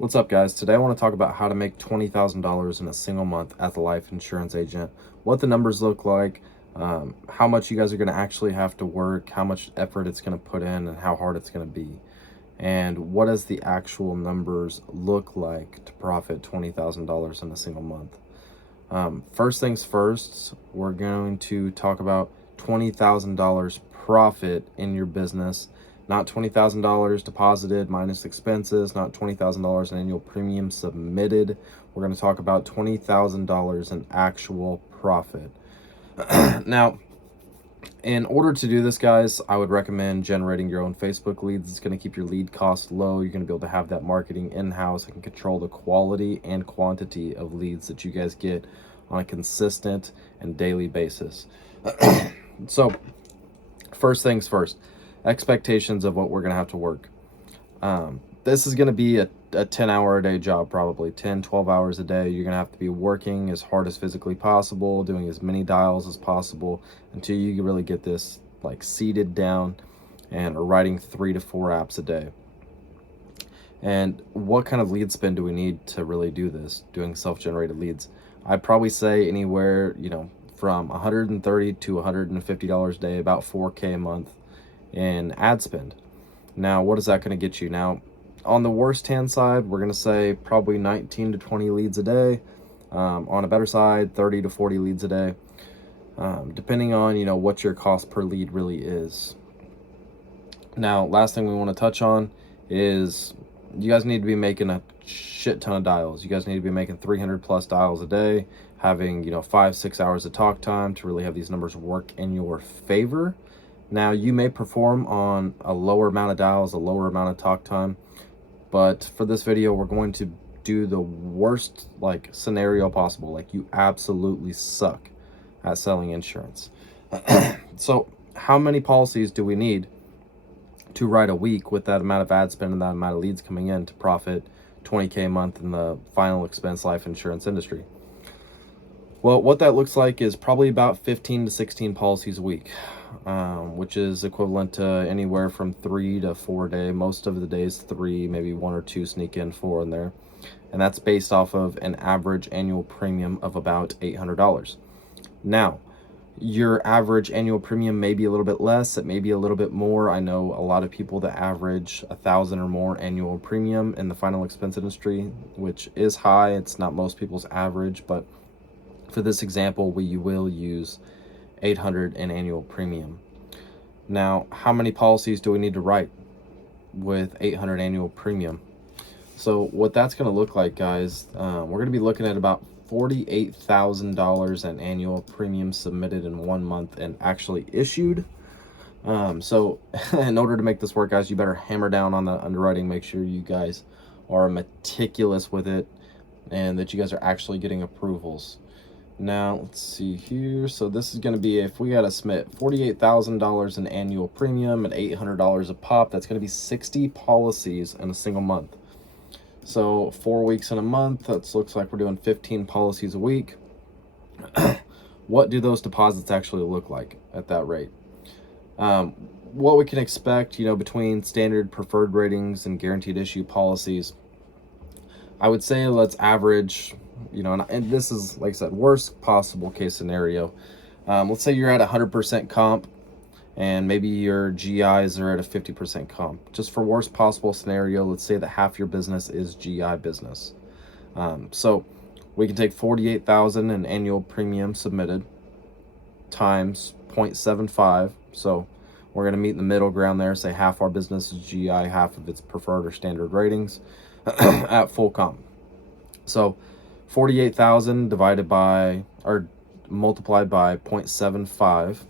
What's up, guys? Today I want to talk about how to make $20,000 in a single month as a life insurance agent, what the numbers look like, how much you guys are going to actually have to work, how much effort it's going to put in, and how hard it's going to be. And what does the actual numbers look like to profit $20,000 in a single month? First things first, we're going to talk about $20,000 profit in your business, not $20,000 deposited minus expenses, not $20,000 in annual premium submitted. We're going to talk about $20,000 in actual profit. Now, in order to do this, guys, I would recommend generating your own Facebook leads. It's going to keep your lead costs low. You're going to be able to have that marketing in-house. It can control the quality and quantity of leads that you guys get on a consistent and daily basis. So, first things first, expectations of what we're going to have to work. This is going to be a 10-hour-a-day job, probably 10, 12 hours a day. You're going to have to be working as hard as physically possible, doing as many dials as possible until you really get this like seated down and are writing 3 to 4 apps a day. And what kind of lead spend do we need to really do this, doing self-generated leads? I'd probably say anywhere, from $130 to $150 a day, about $4K a month in ad spend. Now, what is that going to get you? Now, on the worst hand side, we're going to say probably 19 to 20 leads a day. On a better side, 30 to 40 leads a day, depending on, what your cost per lead really is. Now, last thing we want to touch on is you guys need to be making a shit ton of dials. You guys need to be making 300 plus dials a day, having, 5-6 hours of talk time to really have these numbers work in your favor. Now, you may perform on a lower amount of dials, a lower amount of talk time, but for this video, we're going to do the worst scenario possible. Like, you absolutely suck at selling insurance. So how many policies do we need to write a week with that amount of ad spend and that amount of leads coming in to profit 20K a month in the final expense life insurance industry? Well, what that looks like is probably about 15 to 16 policies a week, which is equivalent to anywhere from 3 to 4 day. Most of the days 3, maybe 1 or 2 sneak in 4 in there. And that's based off of an average annual premium of about $800. Now, your average annual premium may be a little bit less, it may be a little bit more. I know a lot of people that average $1,000 or more annual premium in the final expense industry, which is high. It's not most people's average, but for this example, we will use $800 in annual premium. Now, how many policies do we need to write with $800 annual premium? So what that's going to look like, guys, we're going to be looking at about $48,000 in annual premium submitted in 1 month and actually issued. So in order to make this work, guys, you better hammer down on the underwriting. Make sure you guys are meticulous with it and that you guys are actually getting approvals. Now, let's see here. So this is going to be, if we got to submit $48,000 in annual premium at $800 a pop, that's going to be 60 policies in a single month. So 4 weeks in a month, that looks like we're doing 15 policies a week. What do those deposits actually look like at that rate? What we can expect, between standard preferred ratings and guaranteed issue policies, I would say let's average, and this is, like I said, worst possible case scenario. Let's say you're at 100% comp and maybe your GIs are at a 50% comp. Just for worst possible scenario, let's say that half your business is GI business. So we can take 48,000 in annual premium submitted times 0.75. So we're going to meet in the middle ground there, say half our business is GI, half of it's preferred or standard ratings at full comp. So 48,000 divided by, or multiplied by 0.75,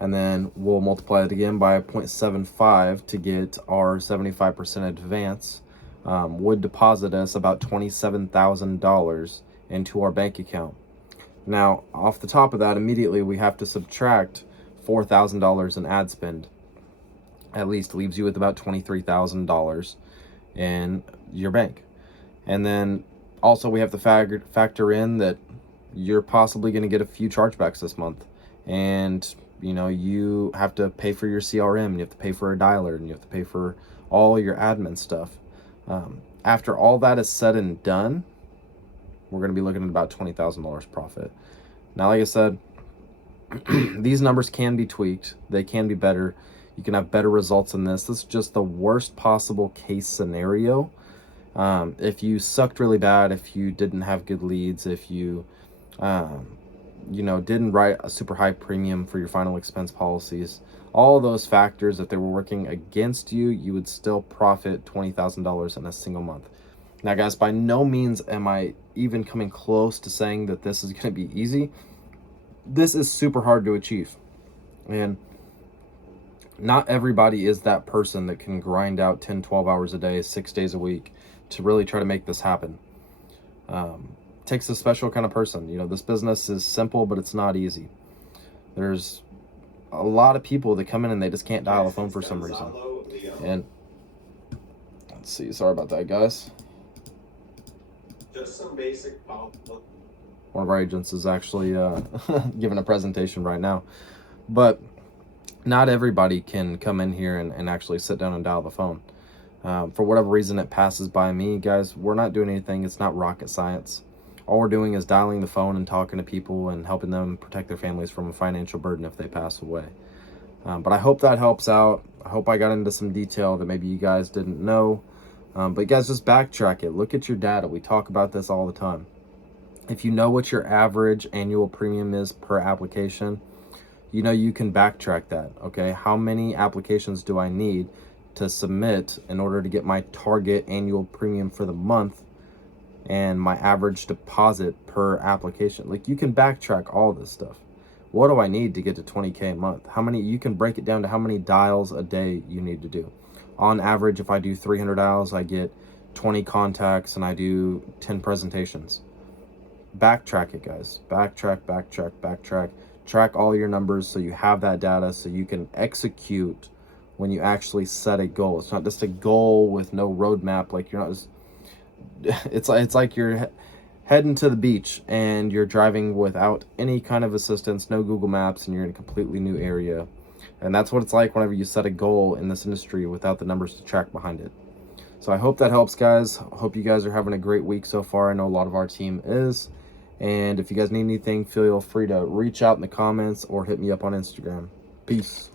and then we'll multiply it again by 0.75 to get our 75% advance, would deposit us about $27,000 into our bank account. Now, off the top of that, immediately we have to subtract $4,000 in ad spend. At least leaves you with about $23,000 in your bank. And then also we have to factor in that you're possibly going to get a few chargebacks this month, and you have to pay for your CRM, you have to pay for a dialer, and you have to pay for all your admin stuff. After all that is said and done, we're going to be looking at about $20,000 profit. Now, like I said, these numbers can be tweaked. They can be better. You can have better results in this. This is just the worst possible case scenario. If you sucked really bad, if you didn't have good leads, if you, didn't write a super high premium for your final expense policies, all those factors, if they were working against you, you would still profit $20,000 in a single month. Now, guys, by no means am I even coming close to saying that this is going to be easy. This is super hard to achieve. And not everybody is that person that can grind out 10, 12 hours a day, 6 days a week to really try to make this happen. Takes a special kind of person. This business is simple, but it's not easy. There's a lot of people that come in and they just can't dial a phone for some reason. And let's see, sorry about that, guys. Just some basic one of our agents is actually giving a presentation right now. But not everybody can come in here and actually sit down and dial the phone. For whatever reason it passes by me, guys, we're not doing anything. It's not rocket science. All we're doing is dialing the phone and talking to people and helping them protect their families from a financial burden if they pass away. But I hope that helps out. I hope I got into some detail that maybe you guys didn't know. But guys, just backtrack it. Look at your data. We talk about this all the time. If you know what your average annual premium is per application, you can backtrack that. Okay, how many applications do I need to submit in order to get my target annual premium for the month and my average deposit per application? Like, you can backtrack all this stuff. What do I need to get to 20K a month? You can break it down to how many dials a day you need to do. On average, if I do 300 dials, I get 20 contacts and I do 10 presentations. Backtrack it, guys. Backtrack. Track all your numbers so you have that data so you can execute when you actually set a goal. It's not just a goal with no roadmap. Like, you're not just, it's like you're heading to the beach and you're driving without any kind of assistance, no Google Maps, and you're in a completely new area. And that's what it's like whenever you set a goal in this industry without the numbers to track behind it. So I hope that helps, guys. I hope you guys are having a great week so far. I know a lot of our team is. And if you guys need anything, feel free to reach out in the comments or hit me up on Instagram. Peace.